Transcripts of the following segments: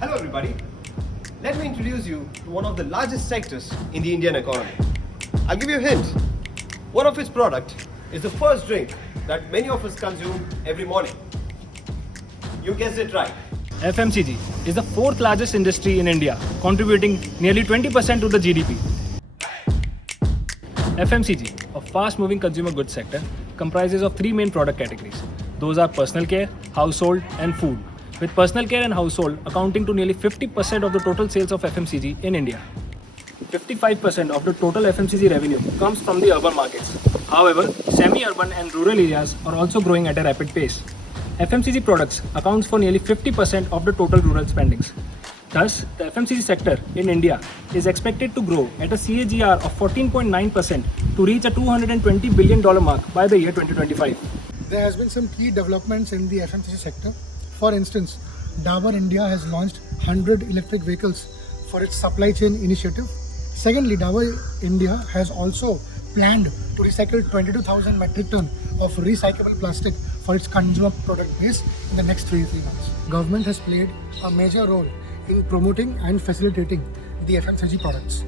Hello everybody. Let me introduce you to one of the largest sectors in the Indian economy. I'll give you a hint. One of its products is the first drink that many of us consume every morning. You guessed it right. FMCG is the fourth largest industry in India, contributing nearly 20% to the GDP. FMCG, a fast-moving consumer goods sector, comprises of three main product categories. Those are personal care, household, and food, with personal care and household accounting to nearly 50% of the total sales of FMCG in India. 55% of the total FMCG revenue comes from the urban markets. However, semi-urban and rural areas are also growing at a rapid pace. FMCG products accounts for nearly 50% of the total rural spendings. Thus, the FMCG sector in India is expected to grow at a CAGR of 14.9% to reach a $220 billion mark by the year 2025. There has been some key developments in the FMCG sector. For instance, Dabur India has launched 100 electric vehicles for its supply chain initiative. Secondly, Dabur India has also planned to recycle 22,000 metric ton of recyclable plastic for its consumer product base in the next 3 months. Government has played a major role in promoting and facilitating the FMCG products.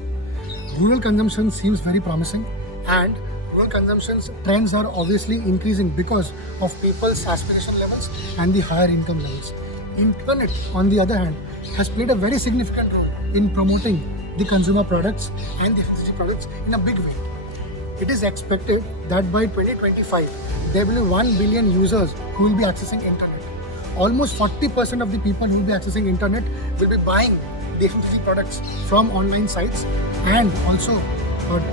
Rural consumption seems very promising, and rural consumption's trends are obviously increasing because of people's aspiration levels and the higher income levels. Internet, on the other hand, has played a very significant role in promoting the consumer products and the FMCG products in a big way. It is expected that by 2025, there will be 1 billion users who will be accessing internet. Almost 40% of the people who will be accessing internet will be buying the FMCG products from online sites and also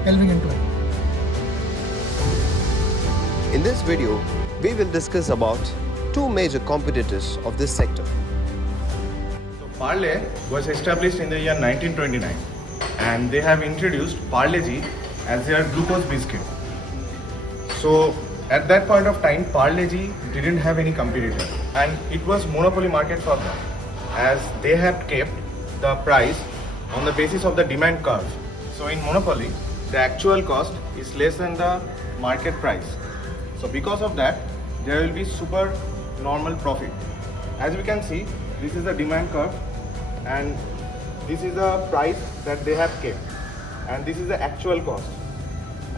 delving into it. In this video, we will discuss about two major competitors of this sector. So Parle was established in the year 1929 and they have introduced Parle-G as their glucose biscuit. So at that point of time, Parle-G didn't have any competitor and it was monopoly market for them as they had kept the price on the basis of the demand curve. So in monopoly, the actual cost is less than the market price. So because of that, there will be super normal profit. As we can see, this is the demand curve and this is the price that they have kept and this is the actual cost.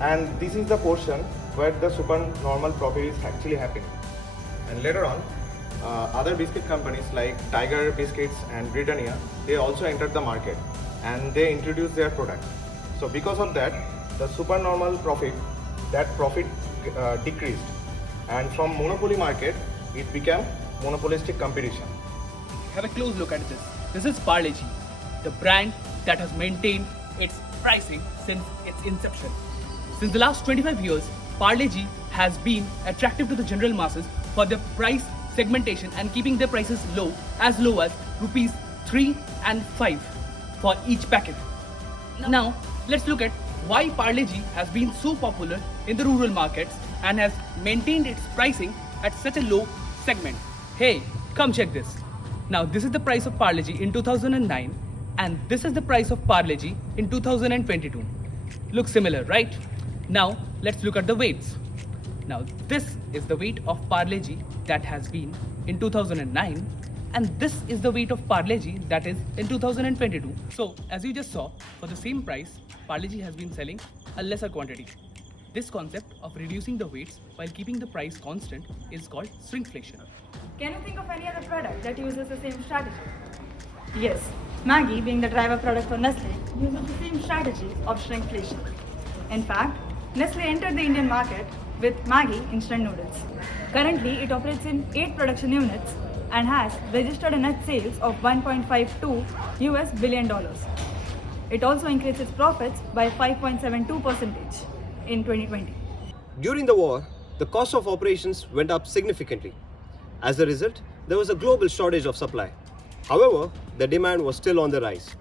And this is the portion where the super normal profit is actually happening. And later on, other biscuit companies like Tiger Biscuits and Britannia, they also entered the market and they introduced their product. So because of that, the super normal profit, that profit decreased, and from monopoly market it became monopolistic competition. Have a close look at this. This is Parle-G, the brand that has maintained its pricing since its inception. Since the last 25 years, Parle-G has been attractive to the general masses for their price segmentation and keeping their prices low as rupees 3 and 5 for each packet. Now, let's look at why Parle-G has been so popular in the rural markets and has maintained its pricing at such a low segment. Hey, come check this. Now, this is the price of Parle-G in 2009 and this is the price of Parle-G in 2022. Looks similar, right? Now, let's look at the weights. Now, this is the weight of Parle-G that has been in 2009 and this is the weight of Parle-G that is in 2022. So, as you just saw, for the same price, Parle-G has been selling a lesser quantity. This concept of reducing the weights while keeping the price constant is called shrinkflation. Can you think of any other product that uses the same strategy? Yes, Maggi, being the driver product for Nestle, uses the same strategy of shrinkflation. In fact, Nestle entered the Indian market with Maggi instant noodles. Currently, it operates in 8 production units and has registered a net sales of $1.52 billion. It also increased its profits by 5.72% in 2020. During the war, the cost of operations went up significantly. As a result, there was a global shortage of supply. However, the demand was still on the rise.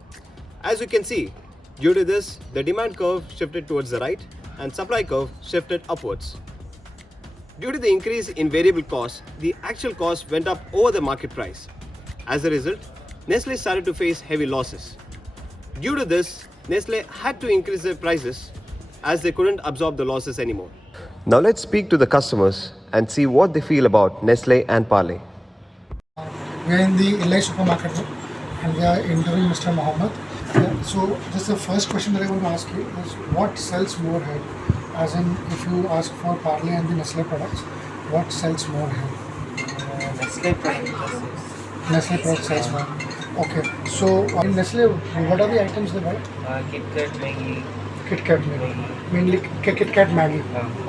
As you can see, due to this, the demand curve shifted towards the right and supply curve shifted upwards. Due to the increase in variable costs, the actual cost went up over the market price. As a result, Nestle started to face heavy losses. Due to this, Nestle had to increase their prices as they couldn't absorb the losses anymore. Now let's speak to the customers and see what they feel about Nestle and Parle. We are in the LI supermarket. and we are interviewing Mr. Mohammed. So, just the first question that I want to ask you is what sells more here? As in, if you ask for Parle and the Nestle products, what sells more here? Nestle products. Nestle products sells more. Okay, so in Nestle, what are the items they buy? Kit Kat, Maggi. Kit Kat Maggi. Mainly Kit Kat Maggi.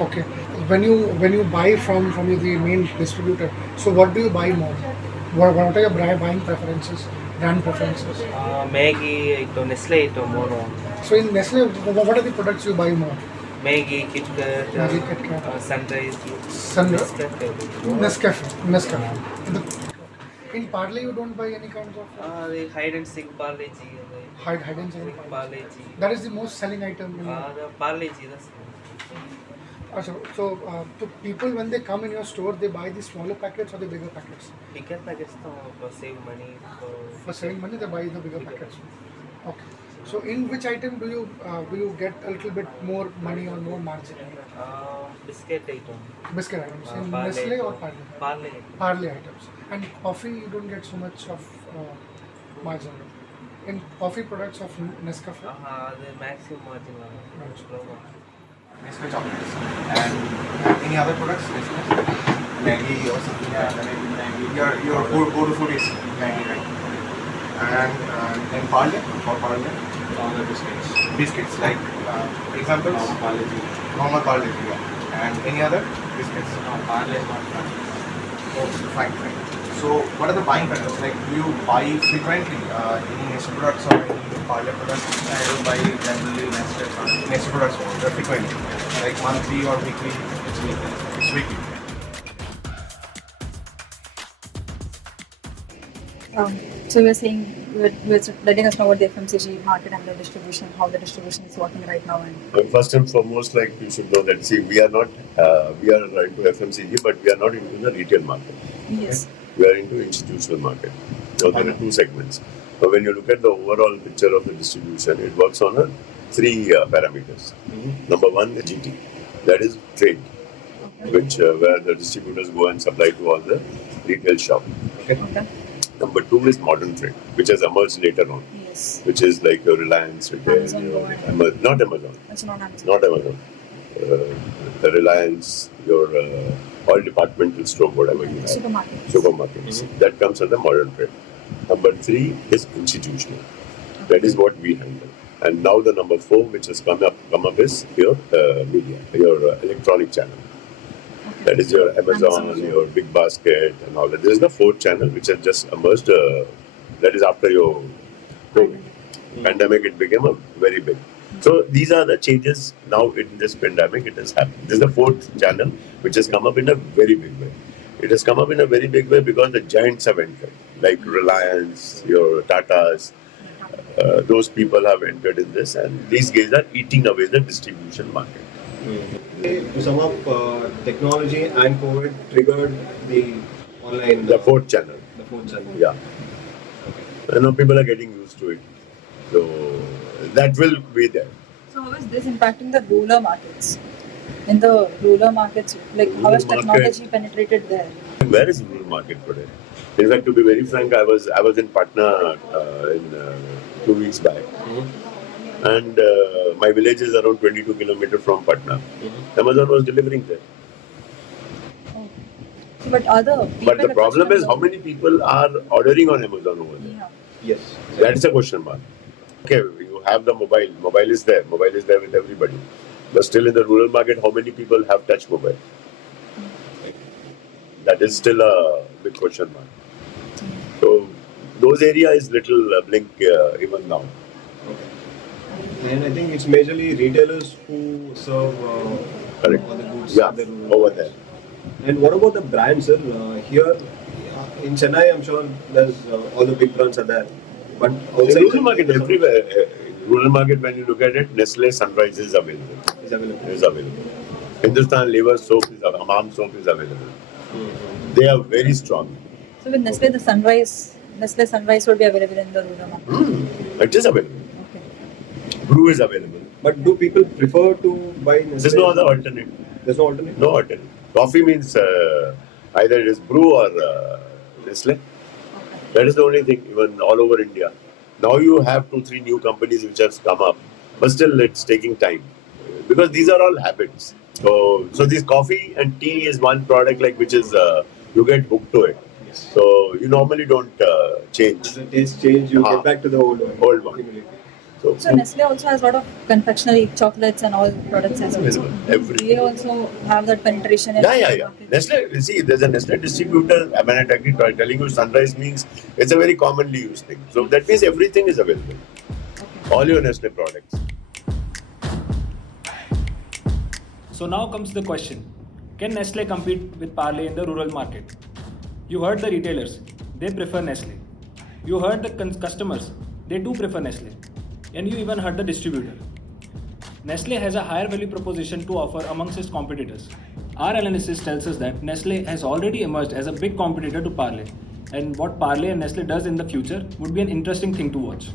Okay. When you buy from the main distributor, so what do you buy more? What are your buying preferences, brand preferences? Maggi, ito, Nestle, ito, more. So in Nestle, what are the products you buy more? Maggi, Kit Kat, Maggi, Kit Kat. Sunrise, Nescafe. In Parle, you don't buy any kinds of the hide and seek Parle-G. hide and seek. Parle-G. That is the most selling item. The Parle-G, that's So people when they come in your store, they buy the smaller packets or the bigger packets. bigger packets for save money. For saving money, they buy the bigger packets. Okay. So in which item do you get a little bit more money or more margin? Biscuit item. Biscuit items. In Parle. Nestle or Parle? Parle. Parle items. And coffee, you don't get so much of margin. In coffee products of Nescafe, The maximum margin. Nestle chocolates and any other products, Nestle, Maggi or something like that. Your go-to food is Maggi, right? And then Parle, for Parle, All the biscuits. biscuits like examples, Parle-G. normal Parle, yeah. And any other biscuits? Parle is not much. Oh, fine. So what are the buying patterns? Like, do you buy frequently any Nestle products or any Parle products? I will buy generally Nestle products. Nestle products more frequently, like monthly or weekly? It's weekly. It's weekly. So you were saying, you were letting us know about the FMCG market and the distribution, how the distribution is working right now. And First and foremost, like you should know that, see, we are into FMCG, but we are not into the retail market. yes, We are into institutional market. So there are two segments. So when you look at the overall picture of the distribution, it works on three parameters. Number one is GT, that is trade, which where the distributors go and supply to all the retail shop. okay, Number two is modern trade, which has emerged later on, yes. which is like your Reliance, retail, Amazon, not Amazon. It's not Amazon. Not Amazon. The Reliance, your all departmental store, whatever you have. Supermarkets. That comes under modern trade. Number three is institutional. That is what we handle. And now the number four, which has come up is your media, your electronic channel. That is your Amazon, your Big Basket, and all that. This is the fourth channel which has just emerged. That is after your COVID. Pandemic, it became a very big. So these are the changes now in this pandemic. It has happened. This is the fourth channel which has come up in a very big way. It has come up in a very big way because the giants have entered, like Reliance, your Tatas. Those people have entered in this, and these guys are eating away the distribution market. To sum up, technology and COVID triggered the online. The fourth channel. The fourth channel. Yeah. I know people are getting used to it. So that will be there. So how is this impacting the rural markets? In the rural markets, like how is technology penetrated there? Where is rural market today? In fact, to be very frank, I was in Patna in 2 weeks back, and my village is around 22 kilometers from Patna. Amazon was delivering there. Oh. So, but the problem is how many people are ordering on Amazon over there. Yeah. Yes. That's a question mark. Okay, you have the mobile. Mobile is there. Mobile is there with everybody. But still in the rural market, how many people have touch mobile? That is still a big question mark. So those areas is little blink even now. And I think it's majorly retailers who serve Correct. all the goods. Yeah, in the rural over areas. there. And what about the brands, sir? Here in Chennai, I'm sure there's all the big brands are there. But In outside rural Chennai, market, there's everywhere. Rural market, when you look at it, Nestle Sunrise is available. is available. Is available. Hindustan Liver soap is available. Hammam soap is available. They are very strong. So with Nestle, Nestle Sunrise would be available in the rural market. It is available. Okay. Brew is available. But do people prefer to buy Nestle? There's no other alternate. There's no alternate? No alternate. Coffee means either it is brew or Nestle. That is the only thing, even all over India. Now you have 2-3 new companies which have come up, but still it's taking time because these are all habits. So this coffee and tea is one product like which is you get hooked to it. So you normally don't change. As the taste change, you get back to the old one. Old one. So Nestle also has a lot of confectionery, chocolates and all products as well. So Everything. they also have that penetration in Yeah. the market. Nestle, see, there's a Nestle distributor. When I'm telling you sunrise means it's a very commonly used thing. So that means everything is available. All your Nestle products. So now comes the question, can Nestle compete with Parle in the rural market? You heard the retailers, they prefer Nestle. You heard the customers, they too prefer Nestle. And you even heard the distributor. Nestle has a higher value proposition to offer amongst its competitors. Our analysis tells us that Nestle has already emerged as a big competitor to Parle, and what Parle and Nestle does in the future would be an interesting thing to watch.